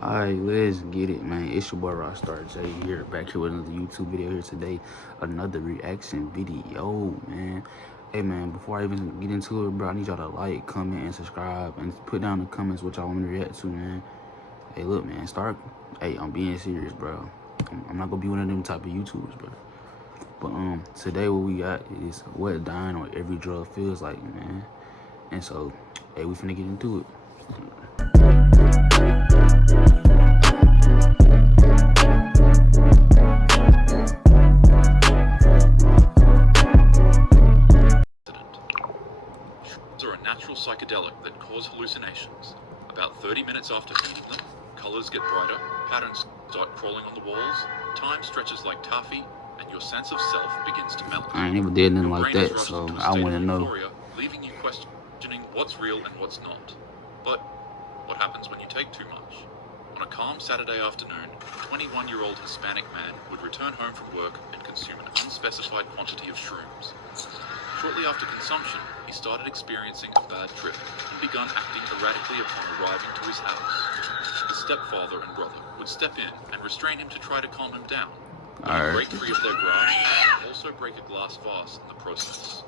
Alright, let's get it, man. It's your boy Rockstar J here, back here with another YouTube video here today. Another reaction video, man. Hey, man, before I even get into it, bro, I need y'all to like, comment, and subscribe. And put down in the comments what y'all want me to react to, man. Hey, look, man, Hey, I'm being serious, bro. I'm not gonna be one of them type of YouTubers, bro. But, today what we got is what dying on every drug feels like, man. And so, hey, we finna get into it. Are a natural psychedelic that cause hallucinations. About 30 minutes after feeding them, colors get brighter, patterns start crawling on the walls, time stretches like taffy, and your sense of self begins to melt. I ain't never did nothing your like brain is that, rushed so into a I state want to of know. euphoria, leaving you questioning what's real and what's not. But what happens when you take too much? On a calm Saturday afternoon, a 21-year-old Hispanic man would return home from work and consume an unspecified quantity of shrooms. Shortly after consumption, he started experiencing a bad trip and begun acting erratically upon arriving to his house. His stepfather and brother would step in and restrain him to try to calm him down. He'd break free of their grasp and also break a glass vase in the process.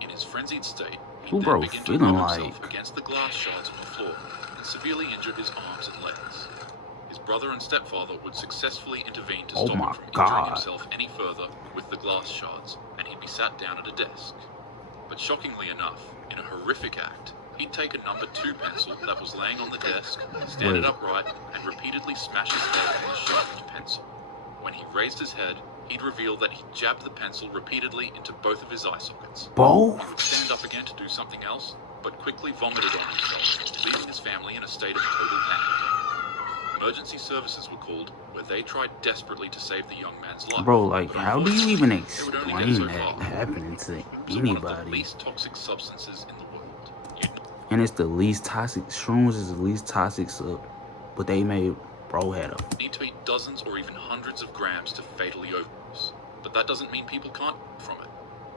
In his frenzied state, he then began to rub himself against the glass shards on the floor and severely injured his arms and legs. His brother and stepfather would successfully intervene to stop him from injuring himself any further with the glass shards, and he'd be sat down at a desk. But shockingly enough, in a horrific act, he'd take a number 2 pencil that was laying on the desk, stand it upright, and repeatedly smash his head on the sharpened pencil. When he raised his head, he'd reveal that he jabbed the pencil repeatedly into both of his eye sockets. Both? He would stand up again to do something else, but quickly vomited on himself, leaving his family in a state of total panic. Emergency services were called, where they tried desperately to save the young man's life. Bro, like, how do you even explain so that happening to anybody? One of the anybody? least toxic substances in the world. And it's the least toxic. Shrooms is the least toxic sub. But they made bro had a. Need to eat dozens or even hundreds of grams to fatally overdose. But that doesn't mean people can't from it.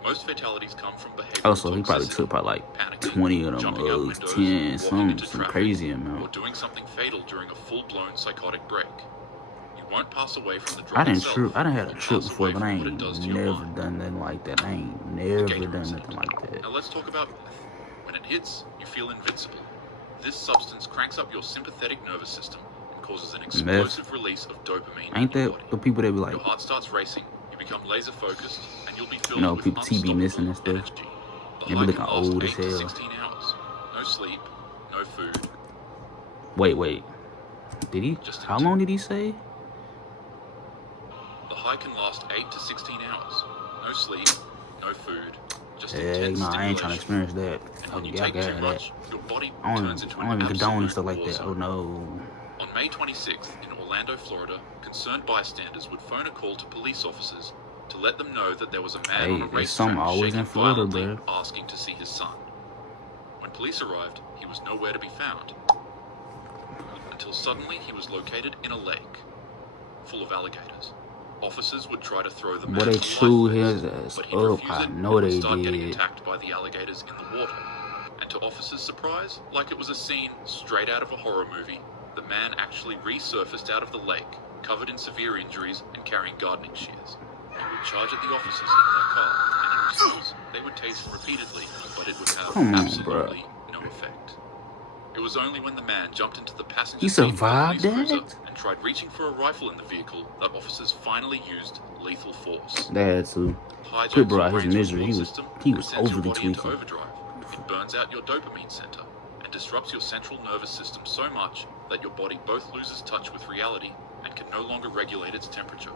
Most fatalities come from behavioral Oh, so he probably toxicity, took probably like panicking, 20 of them, jumping out windows, 10, walking into some traffic, crazy or amount. doing something fatal during a full-blown psychotic break. You won't pass away from the drug I done itself. had a trip before, but I ain't never mind. done nothing like that. I ain't never done nothing like that. Now let's talk about meth. When it hits, you feel invincible. This substance cranks up your sympathetic nervous system and causes an explosive release of dopamine. Ain't that the people that be like, your heart starts racing, you become laser focused, and you'll be filled you know, with people TV missing and stuff. energy. They be looking old as hell. 8 to 16 hours. No sleep, no food. Wait. Did he? How long did he say? The high can last 8 to 16 hours. No sleep, no food, just intense stimulation. I ain't trying to experience that. And when you take too much, your body turns into I don't even condone and stuff like that. zone. Oh no. On May 26th, in Orlando, Florida, concerned bystanders would phone a call to police officers to let them know that there was a man on a racetrack shaking violently, asking to see his son. When police arrived, he was nowhere to be found. Until suddenly he was located in a lake, full of alligators. Officers would try to throw the man but they chewed his ass but he'd up. refuse I it know and would they start getting did. attacked by the alligators in the water. And to officers' surprise, like it was a scene straight out of a horror movie, the man actually resurfaced out of the lake, covered in severe injuries and carrying gardening shears. He would charge at the officers in their car, and in response, they would tase him repeatedly, but it would have absolutely no effect. It was only when the man jumped into the passenger seat of the police cruiser and tried reaching for a rifle in the vehicle that officers finally used lethal force. They had to put bro out his misery. He was overly tweaking. It burns out your dopamine center and disrupts your central nervous system so much that your body both loses touch with reality and can no longer regulate its temperature.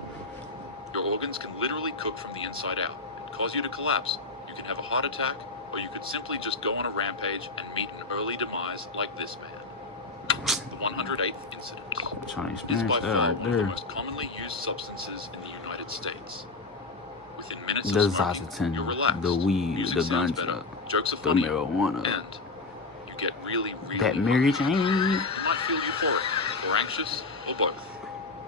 Your organs can literally cook from the inside out and cause you to collapse. You can have a heart attack, or you could simply just go on a rampage and meet an early demise like this man. The 108th incident is by far one of the most commonly used substances in the United States. Within minutes of smoking, you're relaxed, the weed, music the sounds ganja, better, jokes are the funny, marijuana, and you get really that Mary Jane. You might feel euphoric, or anxious, or both.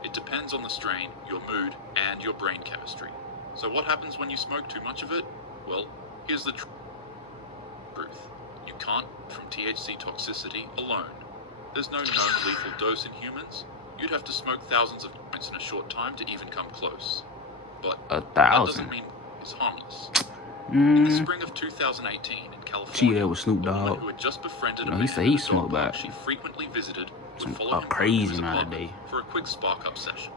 It depends on the strain, your mood, and your brain chemistry. So what happens when you smoke too much of it? Well, here's the truth. You can't from THC toxicity alone. There's no known lethal dose in humans. You'd have to smoke thousands of joints in a short time to even come close. But that doesn't mean it's harmless. In the spring of 2018 in California, with Snoop a woman Dogg. who had just befriended a No, man he at a dog smoked park back. she frequently visited would Some follow him home to crazy his amount of apartment day. for a quick spark-up session,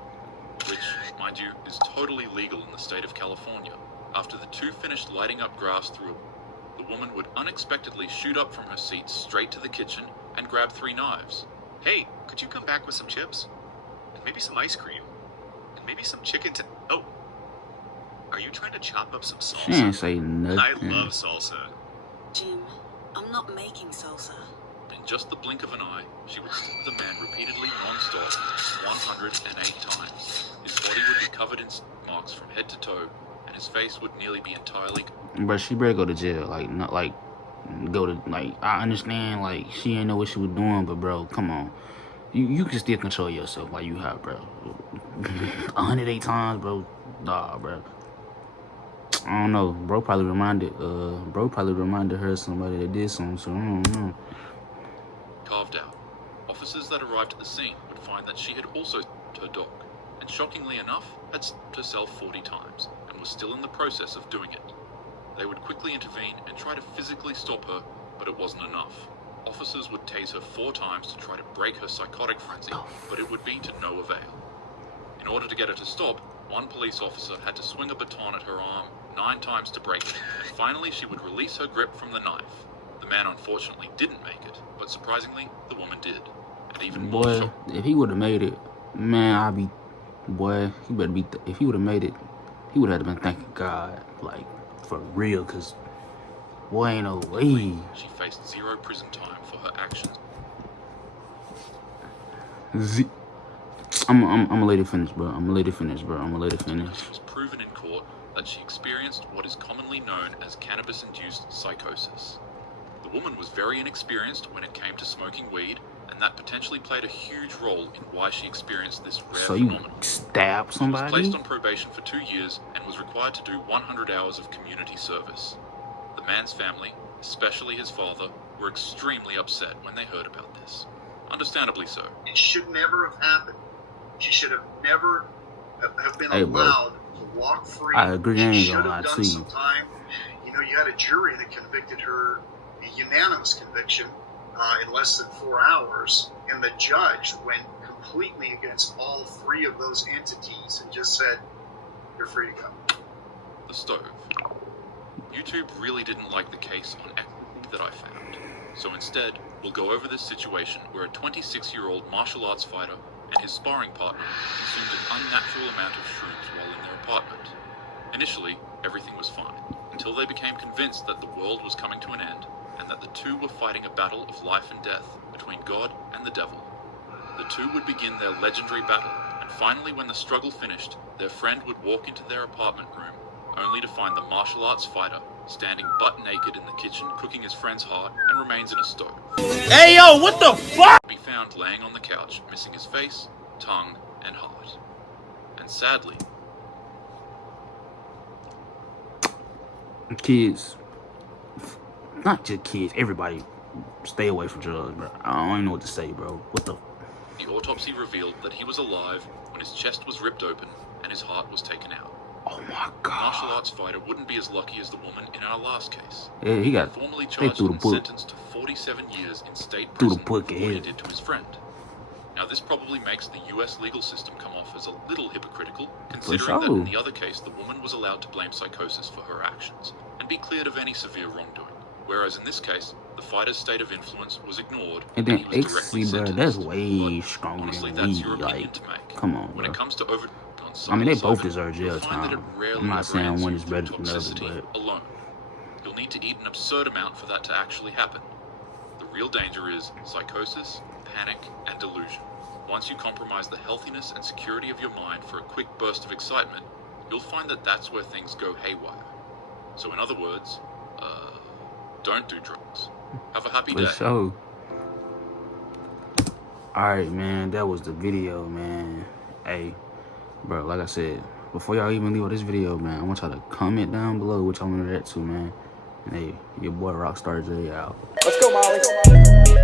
which, mind you, is totally legal in the state of California. After the two finished lighting up grass the woman would unexpectedly shoot up from her seat straight to the kitchen and grab 3 knives. Hey, could you come back with some chips? And maybe some ice cream? And maybe some chicken Oh! Are you trying to chop up some salsa? She didn't say nothing. I love salsa. Jim, I'm not making salsa. In just the blink of an eye, she would stab the man repeatedly non-stop 108 times. His body would be covered in marks from head to toe, and his face would nearly be entirely... But she better go to jail. Like, not like, go to, like, I understand, like, she ain't know what she was doing, but, bro, come on. You can still control yourself while you high, bro. 108 times, bro. Nah, bro. I don't know. Bro probably reminded her of somebody that did something, so I don't know. Carved out. Officers that arrived at the scene would find that she had also stabbed her dog, and shockingly enough, had stabbed herself 40 times, and was still in the process of doing it. They would quickly intervene and try to physically stop her, but it wasn't enough. Officers would tase her 4 times to try to break her psychotic frenzy, but it would be to no avail. In order to get her to stop, one police officer had to swing a baton at her arm 9 times to break it, and finally she would release her grip from the knife. The man unfortunately didn't make it, but surprisingly, the woman did. And even more Boy, if he would have made it, man, he better be, if he would have made it, he would have been thanking God, like, for real, because, boy, ain't no way. She faced 0 prison time for her actions. I'm gonna let it finish, bro. I'm gonna let it finish. It was proven in court that she experienced what is commonly known as cannabis-induced psychosis. The woman was very inexperienced when it came to smoking weed, and that potentially played a huge role in why she experienced this rare phenomenon. You stab somebody? She was placed on probation for 2 years and was required to do 100 hours of community service. The man's family, especially his father, were extremely upset when they heard about this. Understandably so. It should never have happened. She should have never have been allowed to walk free. I agree. She should have done some time. You know, you had a jury that convicted her, a unanimous conviction, in less than 4 hours, and the judge went completely against all 3 of those entities and just said, "You're free to go." The stove. YouTube really didn't like the case on equity that I found, so instead, we'll go over this situation where a 26-year-old martial arts fighter and his sparring partner consumed an unnatural amount of shrooms while in their apartment. Initially, everything was fine, until they became convinced that the world was coming to an end, and that the two were fighting a battle of life and death between God and the devil. The two would begin their legendary battle, and finally when the struggle finished, their friend would walk into their apartment room, only to find the martial arts fighter standing butt naked in the kitchen cooking his friend's heart and remains in a stove. Hey yo, what the fuck? Be found laying on the couch, missing his face, tongue, and heart. And sadly, kids, not just kids, everybody, stay away from drugs, bro. I don't even know what to say, bro. What the? The autopsy revealed that he was alive when his chest was ripped open and his heart was taken out. Oh my The martial God. arts fighter wouldn't be as lucky as the woman in our last case. Yeah, he got Formally they charged threw the and book. sentenced to 47 years in state Threw the prison book for what he ahead. did to his friend. Now, this probably makes the US legal system come off as a little hypocritical, considering that in the other case, the woman was allowed to blame psychosis for her actions and be cleared of any severe wrongdoing. Whereas in this case, the fighter's state of influence was ignored And then he was directly ecstasy, bro, sentenced. that's way But stronger honestly, than that's weed. your opinion Like, to make. come on, When bro. it comes to over I mean, they both psilocybin, deserve jail you'll find that it time. rarely I'm not saying liberates one you is through better than the other, toxicity but alone. You'll need to eat an absurd amount for that to actually happen. The real danger is psychosis, panic, and delusion. Once you compromise the healthiness and security of your mind for a quick burst of excitement, you'll find that that's where things go haywire. So in other words, don't do drugs. Have a happy day. for sure. Alright, man, that was the video, man. Hey, bro, like I said, before y'all even leave this video, man, I want y'all to comment down below what y'all want to react to, man. And hey, your boy Rockstar J out. Let's go, Molly.